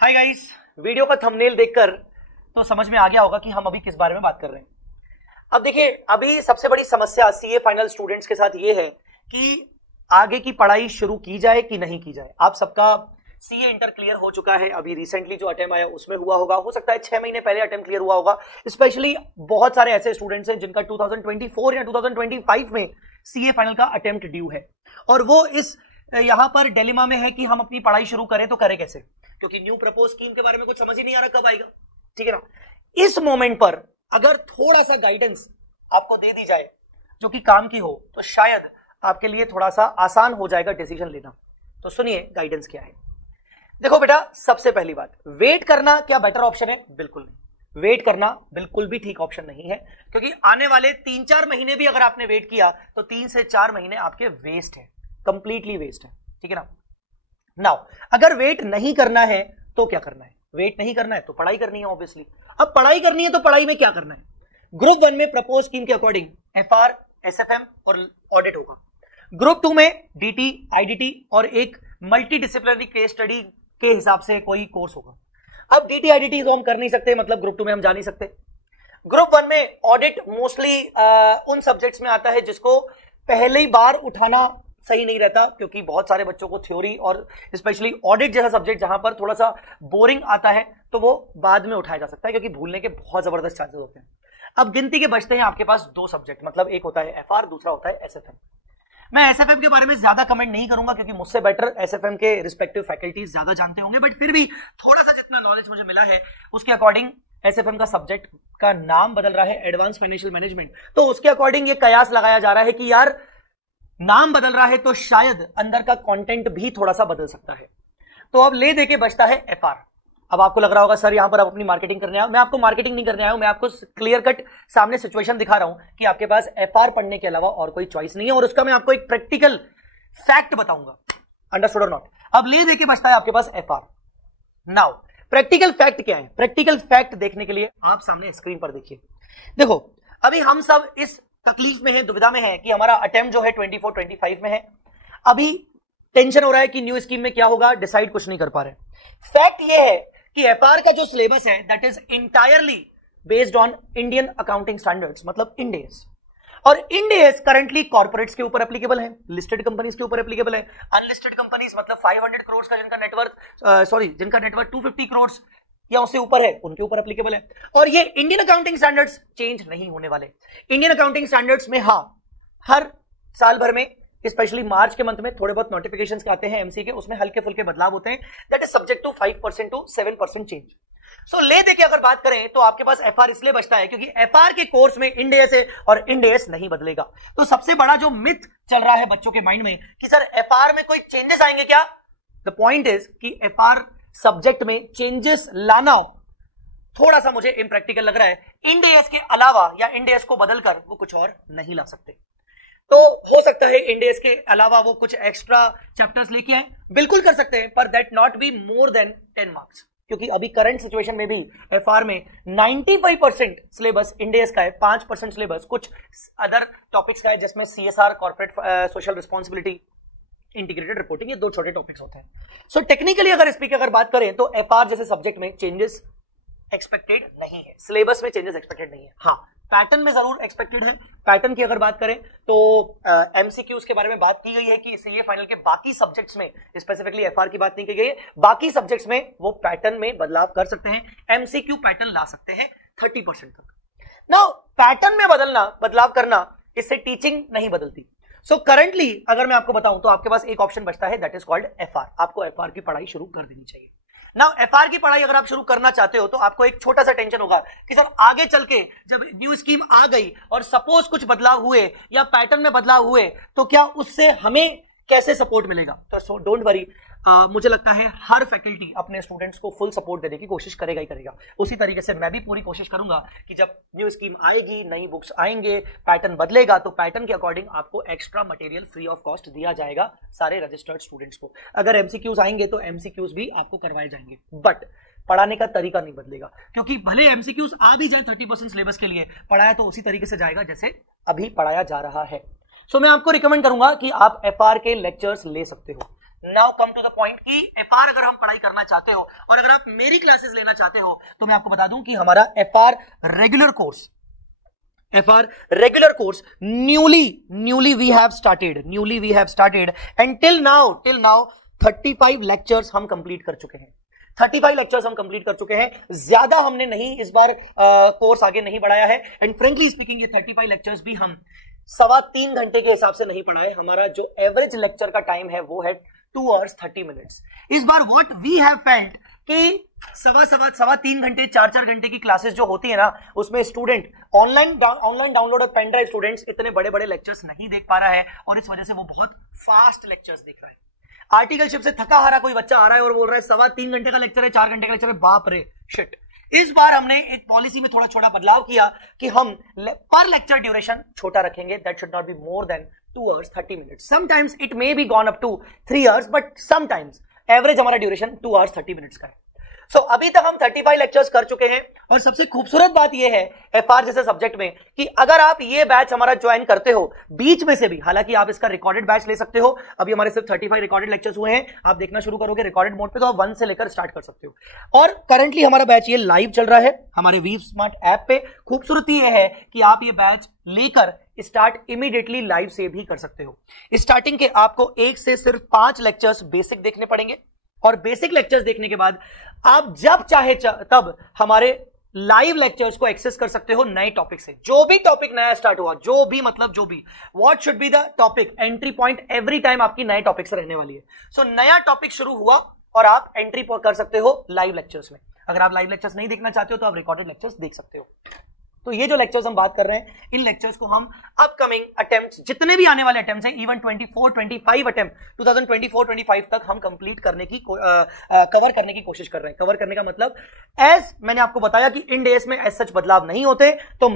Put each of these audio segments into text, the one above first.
Hi guys, video का thumbnail देखकर तो समझ में आ गया होगा कि हम अभी किस बारे में बात कर रहे हैं। अब देखिए, अभी सबसे बड़ी समस्या सीए फाइनल स्टूडेंट्स के साथ ये है कि आगे की पढ़ाई शुरू की जाए कि नहीं की जाए। आप सबका सीए इंटर क्लियर हो चुका है, अभी रिसेंटली जो अटेम्प्ट आया उसमें हुआ होगा, हो सकता है 6 महीने पहले अटेम्प्ट क्लियर हुआ होगा। स्पेशली बहुत सारे ऐसे स्टूडेंट्स हैं जिनका 2024 या 2025 में सीए फाइनल का अटेम्प्ट ड्यू है और वो इस यहां पर डिलेमा में है कि हम अपनी पढ़ाई शुरू करें तो करें कैसे, क्योंकि न्यू प्रपोज स्कीम के बारे में कुछ समझ ही नहीं आ रहा कब आएगा। ठीक है ना। इस मोमेंट पर अगर थोड़ा सा गाइडेंस आपको दे दी जाए जो कि काम की हो तो शायद आपके लिए थोड़ा सा आसान हो जाएगा डिसीजन लेना। तो सुनिए गाइडेंस क्या है। देखो बेटा, सबसे पहली बात, वेट करना क्या बेटर ऑप्शन है? बिल्कुल नहीं। वेट करना बिल्कुल भी ठीक ऑप्शन नहीं है, क्योंकि आने वाले 3-4 महीने भी अगर आपने वेट किया तो 3 से 4 महीने आपके वेस्ट है, कंप्लीटली वेस्ट है। ठीक है ना। नाउ अगर वेट नहीं करना है तो क्या करना है? वेट नहीं करना है तो पढ़ाई करनी है ऑब्वियसली। अब पढ़ाई करनी है तो पढ़ाई में क्या करना है? ग्रुप 1 में प्रपोज स्कीम के अकॉर्डिंग एफआर, एसएफएम और ऑडिट होगा। ग्रुप 2 में डीटी, आईडीटी और एक मल्टी डिसिप्लिनरी केस स्टडी के हिसाब से कोई कोर्स होगा। अब डीटी आईडीटी तो हम कर नहीं सकते, मतलब ग्रुप 2 में हम जा नहीं सकते। ग्रुप 1 में ऑडिट मोस्टली उन सब्जेक्ट्स में आता है जिसको पहली बार उठाना सही नहीं रहता, क्योंकि बहुत सारे बच्चों को थ्योरी और स्पेशली ऑडिट जैसा सब्जेक्ट जहां पर थोड़ा सा बोरिंग आता है तो वो बाद में उठाया जा सकता है, क्योंकि भूलने के बहुत जबरदस्त चांसेस होते हैं। अब गिनती के बचते हैं आपके पास 2 सब्जेक्ट, मतलब एक होता है एफआर, दूसरा होता है एसएफएम। मैं एसएफएम के बारे में ज्यादा कमेंट नहीं करूंगा क्योंकि मुझसे बेटर एसएफएम के रिस्पेक्टिव फैकल्टीज ज्यादा जानते होंगे, बट फिर भी थोड़ा सा जितना नॉलेज मुझे मिला है उसके अकॉर्डिंग एसएफएम का सब्जेक्ट का नाम बदल रहा है एडवांस फाइनेंशियल मैनेजमेंट, तो उसके अकॉर्डिंग ये कयास लगाया जा रहा है कि यार नाम बदल रहा है तो शायद अंदर का कंटेंट भी थोड़ा सा बदल सकता है। तो अब ले देके बचता है एफआर। अब आपको लग रहा होगा सर यहां पर आप अपनी मार्केटिंग करने आए हो। मैं आपको मार्केटिंग नहीं करने आया हूं, मैं आपको क्लियर कट सामने सिचुएशन दिखा रहा हूं कि आपके पास एफआर पढ़ने के अलावा और कोई चॉइस नहीं है, और उसका मैं आपको एक प्रैक्टिकल फैक्ट बताऊंगा। अंडरस्टूड और नॉट? अब ले देके बचता है आपके पास एफआर। नाउ प्रैक्टिकल फैक्ट क्या है? प्रैक्टिकल फैक्ट देखने के लिए आप सामने स्क्रीन पर देखिए। देखो, अभी हम सब इस तकलीफ में है, दुविधा में है कि हमारा अटेम्प्ट जो है 24-25 में है। अभी टेंशन हो रहा है कि न्यू स्कीम में क्या होगा, डिसाइड कुछ नहीं कर पा रहे। फैक्ट ये है कि एफआर का जो सिलेबस है that is entirely based on Indian accounting standards, मतलब इंड एएस। और इंड एएस करंटली कॉर्पोरेट्स के ऊपर एप्लीकेबल है, लिस्टेड कंपनीज के ऊपर एप्लीकेबल है। अनलिस्टेड कंपनीज मतलब 500 करोड़ का जिनका नेटवर्थ 250 करोड़ या उससे ऊपर है उनके ऊपर एप्लीकेबल है। और ये इंडियन अकाउंटिंग स्टैंडर्ड्स चेंज नहीं होने वाले। इंडियन अकाउंटिंग स्टैंडर्ड्स में हाँ, हर साल भर में स्पेशली मार्च के मंथ में थोड़े बहुत नोटिफिकेशंस आते हैं एमसी के, उसमें हल्के फुल्के बदलाव होते हैं, that is subject to 5% to 7% change. So ले देके अगर बात करें तो आपके पास एफआर इसलिए बचता है क्योंकि एफआर के कोर्स में इंड एएस है और इंड एएस नहीं बदलेगा। तो सबसे बड़ा जो मिथ चल रहा है बच्चों के माइंड में कि सर एफआर में कोई चेंजेस आएंगे क्या, द पॉइंट इज कि एफआर सब्जेक्ट में चेंजेस लाना थोड़ा सा मुझे इम्प्रैक्टिकल लग रहा है। इंड एएस के अलावा या इंड एएस को बदलकर वो कुछ और नहीं ला सकते। तो हो सकता है इंड एएस के अलावा वो कुछ एक्स्ट्रा चैप्टर्स लेके आए, बिल्कुल कर सकते हैं, पर that not be more then 10 marks, क्योंकि अभी करंट सिचुएशन में भी एफआर में 95% सिलेबस इंड एएस का है, 5% सिलेबस कुछ अदर टॉपिक्स का है जिसमें CSR, corporate social responsibility, integrated reporting, ये 2 छोटे टॉपिक्स होते हैं। सो टेक्निकली अगर इस पे अगर बात करें तो एफआर जैसे सब्जेक्ट में चेंजेस एक्सपेक्टेड नहीं है, सिलेबस में चेंजेस एक्सपेक्टेड नहीं है। हाँ, पैटर्न में जरूर एक्सपेक्टेड है। पैटर्न की अगर बात करें तो एमसीक्यूज के बारे में बात की गई है कि सीए फाइनल के बाकी सब्जेक्ट्स में, स्पेसिफिकली एफआर की बात नहीं की गई है, बाकी सब्जेक्ट्स में वो पैटर्न में बदलाव कर सकते हैं, एमसीक्यू पैटर्न ला सकते हैं 30% तक। नाउ पैटर्न में बदलाव करना, इससे टीचिंग नहीं बदलती। सो करंटली अगर मैं आपको बताऊं तो आपके पास एक ऑप्शन बचता है दैट इज कॉल्ड एफआर। आपको एफआर की पढ़ाई शुरू कर देनी चाहिए। नाउ एफआर की पढ़ाई अगर आप शुरू करना चाहते हो तो आपको एक छोटा सा टेंशन होगा कि सर आगे चल के जब न्यू स्कीम आ गई और सपोज कुछ बदलाव हुए या पैटर्न में बदलाव हुए तो क्या उससे हमें कैसे सपोर्ट मिलेगा। तो सो डोंट वरी, मुझे लगता है हर फैकल्टी अपने स्टूडेंट्स को फुल सपोर्ट देने की कोशिश करेगा ही करेगा। उसी तरीके से मैं भी पूरी कोशिश करूंगा कि जब न्यू स्कीम आएगी, नई बुक्स आएंगे, पैटर्न बदलेगा तो पैटर्न के अकॉर्डिंग आपको extra material free of cost दिया जाएगा सारे रजिस्टर्ड स्टूडेंट्स को। अगर एमसीक्यूज आएंगे तो एमसीक्यूज भी आपको करवाए जाएंगे, बट पढ़ाने का तरीका नहीं बदलेगा, क्योंकि भले एमसीक्यूज आ भी जाए 30% सिलेबस के लिए, पढ़ाया तो उसी तरीके से जाएगा जैसे अभी पढ़ाया जा रहा है। सो मैं आपको रिकमेंड करूंगा कि आप एफआर के लेक्चर्स ले सकते हो। Now come to the point कि एफआर अगर हम पढ़ाई करना चाहते हो और अगर आप मेरी क्लासेस लेना चाहते हो तो मैं आपको बता दूं कि हमारा FR regular course newly we have started and till now 35 lectures हम कंप्लीट कर चुके हैं। 35 लेक्चर्स हम कंप्लीट कर चुके हैं, ज्यादा हमने नहीं इस बार कोर्स आगे नहीं बढ़ाया है। एंड फ्रेंकली स्पीकिंग ये 35 लेक्चर्स भी हम 3.25 घंटे के हिसाब से नहीं पढ़ाए। हमारा जो एवरेज लेक्चर का टाइम है वो है 2 hours 30 minutes। इस बार व्हाट वी हैव फेल्ट कि 3.25 घंटे 4 घंटे की क्लासेस जो होती है ना, उसमें स्टूडेंट ऑनलाइन डाउनलोड और पेन ड्राइव स्टूडेंट्स इतने बड़े बड़े लेक्चर्स नहीं देख पा रहा है और इस वजह से वो बहुत फास्ट लेक्चर्स देख रहा है। आर्टिकलशिप से थका हारा कोई बच्चा आ रहा है और बोल रहा है 3.25 घंटे का लेक्चर है, 4 घंटे का लेक्चर है, बाप रे शिट। इस बार हमने एक पॉलिसी में थोड़ा छोटा बदलाव किया कि हम पर लेक्चर ड्यूरेशन छोटा रखेंगे। That should not be more than 2 hours 30 minutes। Sometimes it may be gone up to 3 hours, but sometimes average हमारा ड्यूरेशन 2 hours 30 minutes का है। सो अभी तक हम 35 लेक्चर्स कर चुके हैं और सबसे खूबसूरत बात यह है एफआर जैसे सब्जेक्ट में कि अगर आप ये बैच हमारा ज्वाइन करते हो बीच में से भी, हालांकि आप इसका रिकॉर्डेड बैच ले सकते हो, अभी हमारे सिर्फ 35 रिकॉर्डेड लेक्चर्स हुए हैं, आप देखना शुरू करोगे रिकॉर्डेड मोड पे तो आप 1 से लेकर स्टार्ट कर सकते हो। और करंटली हमारा बैच ये लाइव चल रहा है हमारे वी स्मार्ट ऐप पे। खूबसूरती यह है कि आप ये बैच लेकर स्टार्ट इमीडिएटली लाइव से भी कर सकते हो। स्टार्टिंग के आपको 1 से सिर्फ 5 लेक्चर्स बेसिक देखने पड़ेंगे और बेसिक लेक्चर्स देखने के बाद आप जब चाहे तब हमारे लाइव लेक्चर्स को एक्सेस कर सकते हो नए टॉपिक से। जो भी टॉपिक नया स्टार्ट हुआ, जो भी what should be the topic, entry point every time आपकी नए टॉपिक से रहने वाली है। सो नया टॉपिक शुरू हुआ और आप एंट्री कर सकते हो लाइव लेक्चर्स में। अगर आप लाइव लेक्चर्स नहीं देखना चाहते हो तो आप रिकॉर्डेड लेक्चर्स देख सकते हो। तो ये जो लेक्चर्स हम बात कर रहे हैं, इन लेक्चर्स को हम अपकमिंग अटेम्प्ट्स, जितने भी आने वाले अटेम्प्ट्स हैं, इवन 24-25 अटेम्प्ट 2024-25 तक हम कंप्लीट करने की कवर करने की कोशिश कर रहे हैं। कवर करने का मतलब, एज मैंने आपको बताया कि इन डेज में एज सच बदलाव नहीं होते, तो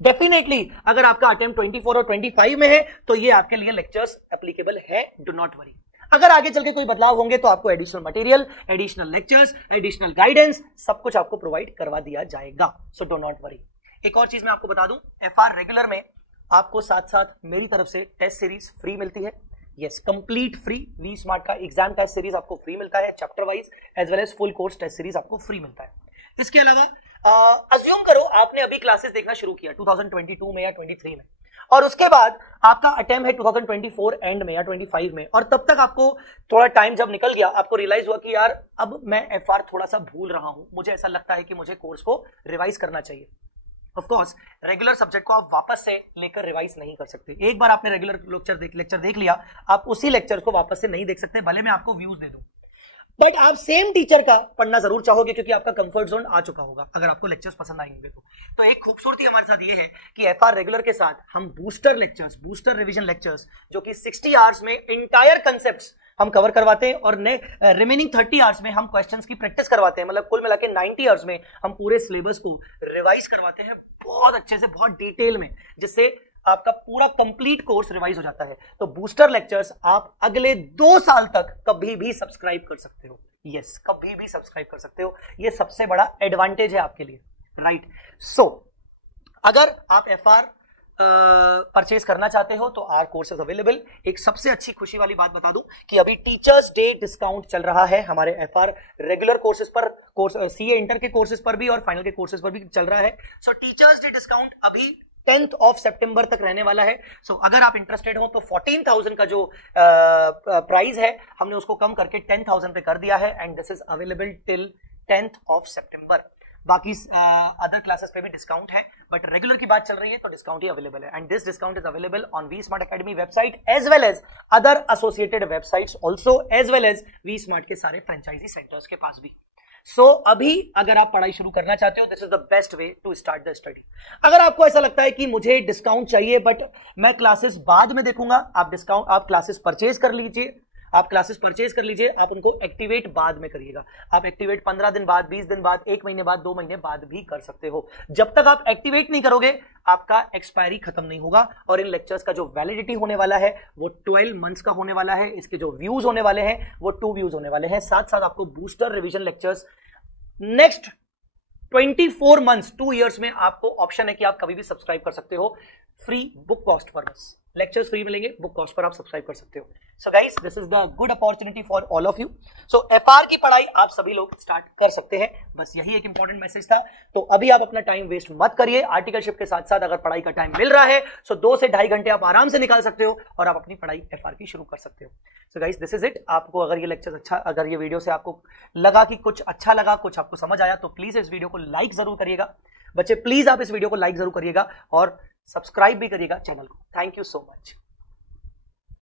डेफिनेटली अगर आपका अटेम्प्ट 24 और 25 में है तो ये आपके लिए लेक्चर्स एप्लीकेबल है, डू नॉट वरी। अगर आगे चल के कोई बदलाव होंगे तो आपको additional material, additional lectures, additional guidance सब कुछ आपको प्रोवाइड करवा दिया जाएगा। So do not worry. एक और चीज मैं आपको बता दूं, एफआर रेगुलर में आपको साथ साथ मेरी तरफ से टेस्ट सीरीज फ्री मिलती है। Yes, complete free. V Smart का एग्जाम टेस्ट सीरीज आपको फ्री मिलता है, chapter wise as well as full course test series आपको फ्री मिलता है। इसके अलावा अज्यूम करो आपने अभी क्लासेस देखना शुरू किया 2022 में या 23 में, और उसके बाद आपका अटेम्प्ट है 2024 एंड में या 25 में, और तब तक आपको थोड़ा टाइम जब निकल गया, आपको रियलाइज हुआ कि यार अब मैं एफआर थोड़ा सा भूल रहा हूं, मुझे ऐसा लगता है कि मुझे कोर्स को रिवाइज करना चाहिए। ऑफ कोर्स रेगुलर सब्जेक्ट को आप वापस से लेकर रिवाइज नहीं कर सकते। एक बार आपने रेगुलर लेक्चर देख लिया, आप उसी लेक्चर को वापस से नहीं देख सकते, भले मैं आपको व्यूज दे दूं, बट आप सेम टीचर का पढ़ना जरूर चाहोगे क्योंकि आपका कंफर्ट जोन आ चुका होगा अगर आपको लेक्चर्स पसंद आएंगे तो एक खूबसूरती हमारे साथ ये है कि एफआर रेगुलर के साथ हम बूस्टर रिवीजन लेक्चर्स जो कि 60 आवर्स में इंटायर कंसेप्ट्स हम कवर करवाते हैं और रिमेनिंग 30 आवर्स में हम क्वेश्चंस की प्रैक्टिस करवाते हैं। मतलब कुल मिला के 90 आवर्स में हम पूरे सिलेबस को रिवाइज करवाते हैं बहुत अच्छे से, बहुत डिटेल में, जिससे आपका पूरा कंप्लीट कोर्स रिवाइज हो जाता है। तो बूस्टर लेक्चर्स आप अगले 2 साल तक कभी भी सब्सक्राइब कर सकते हो। यस, कभी भी सब्सक्राइब कर सकते हो। ये सबसे बड़ा एडवांटेज है आपके लिए, राइट। सो अगर आप एफआर परचेज करना चाहते हो तो आर कोर्सेज अवेलेबल। एक सबसे अच्छी खुशी वाली बात बता दूं कि अभी टीचर्स डे डिस्काउंट चल रहा है हमारे एफआर रेगुलर कोर्सेज पर, सीए इंटर के कोर्सेज पर भी और फाइनल के कोर्सेज पर भी चल रहा है। सो टीचर्स डे डिस्काउंट अभी 10th of September तक रहने वाला है। सो अगर आप इंटरेस्टेड हो तो 14,000 का जो प्राइस है हमने उसको कम करके 10,000 पे कर दिया है, and this is available till 10th of September। बाकी अदर क्लासेस पे भी डिस्काउंट है, बट रेगुलर की बात चल रही है तो डिस्काउंट ही अवेलेबल है, and this discount is available on V Smart academy website as well as other associated websites also, as well as V Smart के सारे फ्रेंचाइजी सेंटर्स के पास भी। सो अभी अगर आप पढ़ाई शुरू करना चाहते हो, this is the best way to start the study. अगर आपको ऐसा लगता है कि मुझे डिस्काउंट चाहिए बट मैं क्लासेस बाद में देखूंगा, आप क्लासेस परचेज कर लीजिए, आप उनको एक्टिवेट बाद में करिएगा। आप एक्टिवेट 15 दिन बाद, 20 दिन बाद, 1 महीने बाद, 2 महीने बाद भी कर सकते हो। जब तक आप एक्टिवेट नहीं करोगे आपका एक्सपायरी खत्म नहीं होगा, और इन लेक्चर्स का जो वैलिडिटी होने वाला है वो 12 मंथ्स का होने वाला है। इसके जो व्यूज होने वाले हैं वो 2 व्यूज होने वाले हैं। साथ साथ आपको booster revision lectures next 24 months 2 years में आपको ऑप्शन है कि आप कभी भी सब्सक्राइब कर सकते हो फ्री बुक कॉस्ट पर बस। लेक्चर्स फ्री मिलेंगे, बुक कॉस्ट पर आप सब्सक्राइब कर सकते हो। So guys, this is the good opportunity for all of you. So FR की पढ़ाई आप सभी लोग स्टार्ट कर सकते हैं, बस यही एक इंपॉर्टेंट मैसेज था। तो अभी आप अपना टाइम वेस्ट मत करिए, आर्टिकलशिप के साथ साथ अगर पढ़ाई का टाइम मिल रहा है सो 2 से 2.5 घंटे आप आराम से निकाल सकते हो और आप अपनी पढ़ाई एफआर की शुरू कर सकते हो। So guys, this is it. आपको अगर ये लेक्चर अच्छा, अगर ये वीडियो से आपको लगा कि कुछ अच्छा लगा, कुछ आपको समझ आया, तो प्लीज इस वीडियो को लाइक जरूर करिएगा। बच्चे प्लीज आप इस वीडियो को लाइक जरूर करिएगा और सब्सक्राइब भी करिएगा चैनल को। Thank you so much.